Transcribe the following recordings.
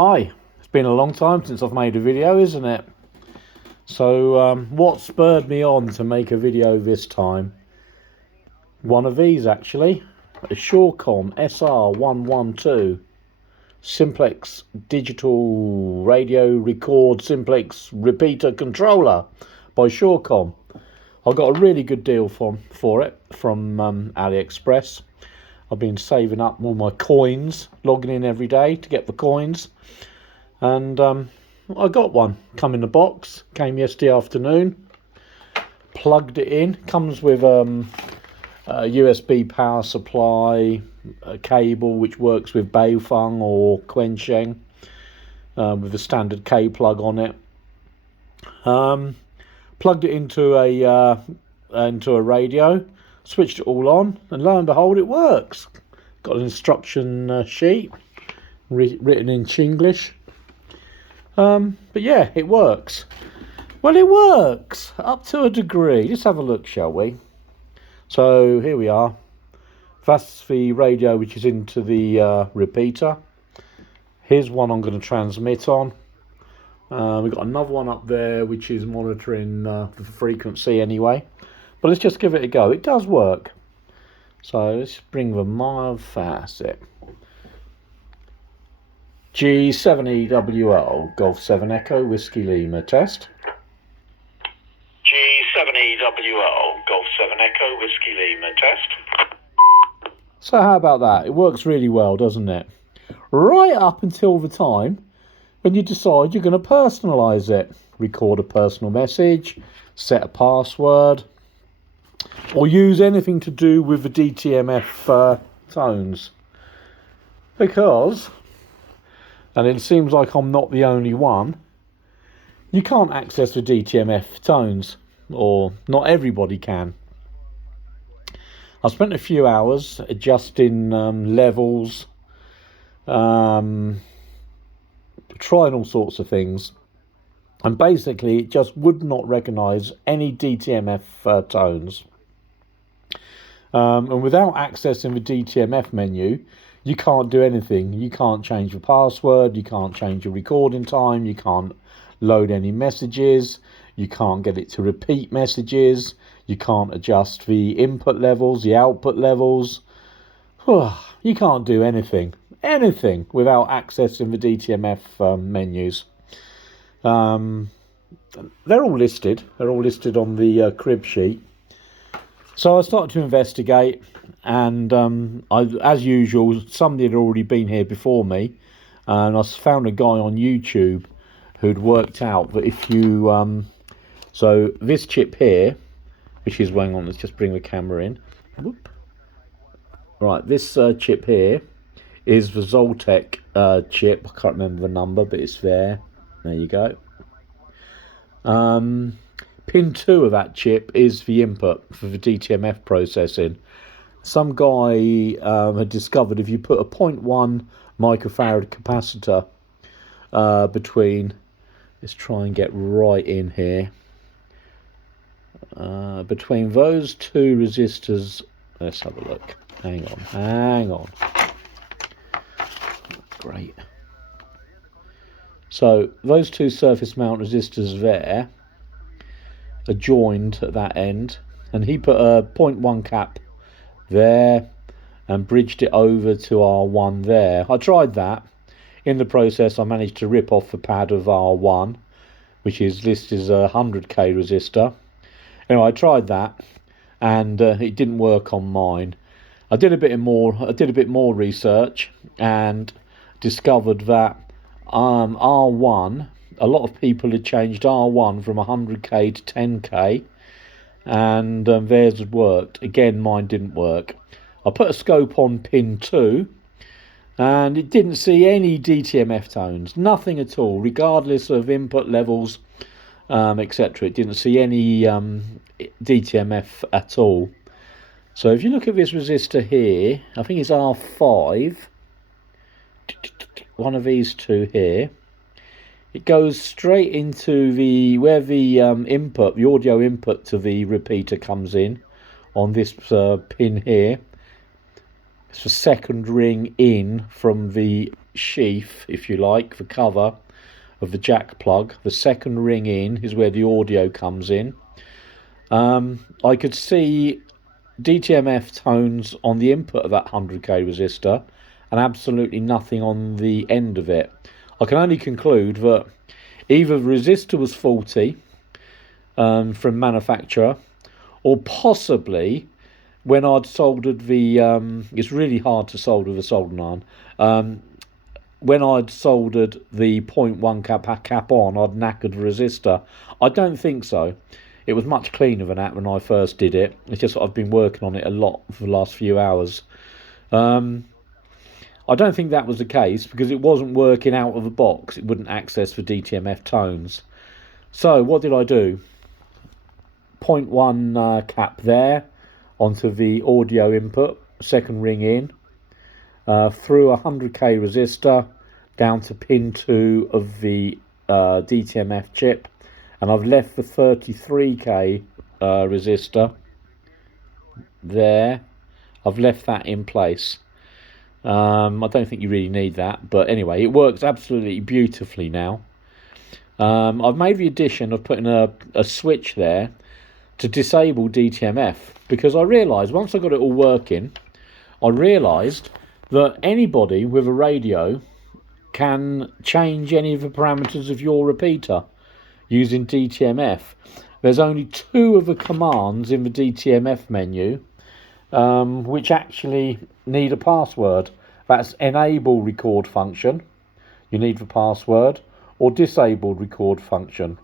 Hi, it's been a long time since I've made a video, isn't it? So what spurred me on to make a video this time? One of these actually, a Surecom SR-112 simplex digital radio record simplex repeater controller by Surecom. I got a really good deal for it from AliExpress. I've been saving up all my coins, logging in every day to get the coins, and I got one. Come in the box, came yesterday afternoon, plugged it in, comes with a USB power supply, a cable which works with Beifeng or Quansheng, with a standard K plug on it. Plugged it into a radio, switched it all on, and lo and behold, it works. Got an instruction sheet written in Chinglish. But yeah, it works. Well, it works up to a degree. Let's have a look, shall we? So here we are. That's the radio which is into the repeater. Here's one I'm going to transmit on. We've got another one up there which is monitoring the frequency anyway. But let's just give it a go. It does work. So let's bring the mild facet. G7EWL, Golf 7 Echo, Whiskey Lima test. G7EWL, Golf 7 Echo, Whiskey Lima test. So how about that? It works really well, doesn't it? Right up until the time when you decide you're going to personalise it. Record a personal message, set a password, or use anything to do with the DTMF tones. Because, and it seems like I'm not the only one, you can't access the DTMF tones, or not everybody can. I spent a few hours adjusting levels, trying all sorts of things, and basically it just would not recognise any DTMF tones. And without accessing the DTMF menu, you can't do anything. You can't change the password, you can't change your recording time, you can't load any messages, you can't get it to repeat messages, you can't adjust the input levels, the output levels. You can't do anything without accessing the DTMF menus. They're all listed on the crib sheet. So I started to investigate, and as usual, somebody had already been here before me, and I found a guy on YouTube who'd worked out that if you so this chip here, which is going on, let's just bring the camera in. Whoop. Right, this chip here is the Zoltec chip. I can't remember the number, but it's there. There you go. Pin 2 of that chip is the input for the DTMF processing. Some guy had discovered if you put a 0.1 microfarad capacitor between, let's try and get right in here, between those two resistors. Let's have a look. Hang on. Great. So those two surface mount resistors there are joined at that end, and he put a 0.1 cap there and bridged it over to R1 there. I tried that. In the process I managed to rip off the pad of R1, which is listed as a 100k resistor. Anyway, I tried that, and it didn't work on mine. I did a bit more research and discovered that R1, a lot of people had changed R1 from 100k to 10k, and theirs had worked. Again, mine didn't work. I put a scope on pin 2, and it didn't see any DTMF tones, nothing at all, regardless of input levels, etc. It didn't see any DTMF at all. So if you look at this resistor here, I think it's R5, one of these two here, it goes straight into where the input, the audio input to the repeater comes in on this pin here. It's the second ring in from the sheath, if you like, the cover of the jack plug. The second ring in is where the audio comes in. I could see DTMF tones on the input of that 100k resistor and absolutely nothing on the end of it. I can only conclude that either the resistor was faulty from manufacturer, or possibly when I'd soldered the it's really hard to solder with a soldering iron. When I'd soldered the 0.1 cap on, I'd knackered the resistor. I don't think so. It was much cleaner than that when I first did it. It's just that I've been working on it a lot for the last few hours. I don't think that was the case because it wasn't working out of the box. It wouldn't access the DTMF tones. So what did I do? 0.1 cap there onto the audio input, second ring in, through a 100k resistor down to pin 2 of the DTMF chip, and I've left the 33k resistor there. I've left that in place. I don't think you really need that, but anyway, it works absolutely beautifully now. I've made the addition of putting a switch there to disable DTMF, because I realised once I got it all working, I realised that anybody with a radio can change any of the parameters of your repeater using DTMF. There's only 2 of the commands in the DTMF menu which actually need a password. That's enable record function, you need the password, or disabled record function.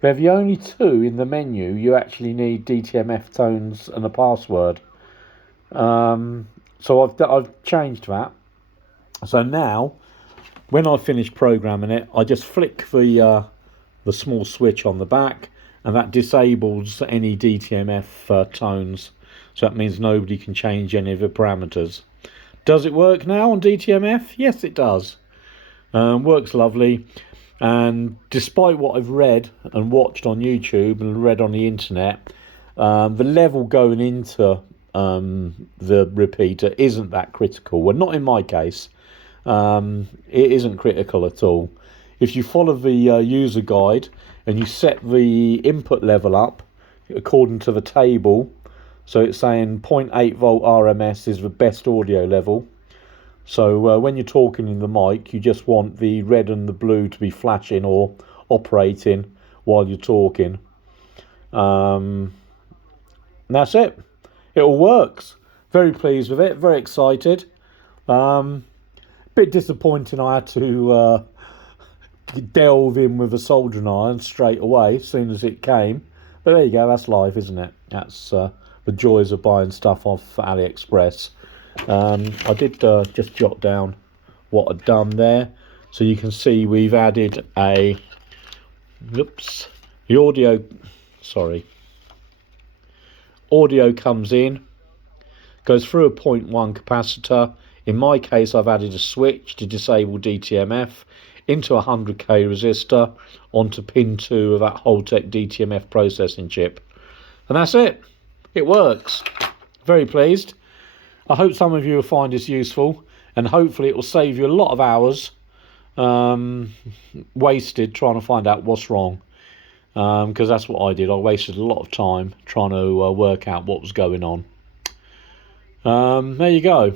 They're the only 2 in the menu you actually need DTMF tones and a password. So I've changed that. So now, when I finish programming it, I just flick the small switch on the back, and that disables any DTMF tones. So that means nobody can change any of the parameters. Does it work now on DTMF? Yes, it does. Works lovely. And despite what I've read and watched on YouTube and read on the internet, the level going into the repeater isn't that critical. Well, not in my case. It isn't critical at all. If you follow the user guide and you set the input level up according to the table, so it's saying 0.8 volt RMS is the best audio level. So when you're talking in the mic, you just want the red and the blue to be flashing or operating while you're talking. And that's it. It all works. Very pleased with it. Very excited. Bit disappointing I had to delve in with a soldering iron straight away as soon as it came. But there you go. That's life, isn't it? That's the joys of buying stuff off AliExpress. I did just jot down what I'd done there, so you can see we've added the audio comes in, goes through a 0.1 capacitor. In my case, I've added a switch to disable DTMF into a 100k resistor onto pin 2 of that Holtec DTMF processing chip, and that's it. It works. Very pleased. I hope some of you will find this useful, and hopefully it will save you a lot of hours wasted trying to find out what's wrong, because that's what I did. I wasted a lot of time trying to work out what was going on. There you go.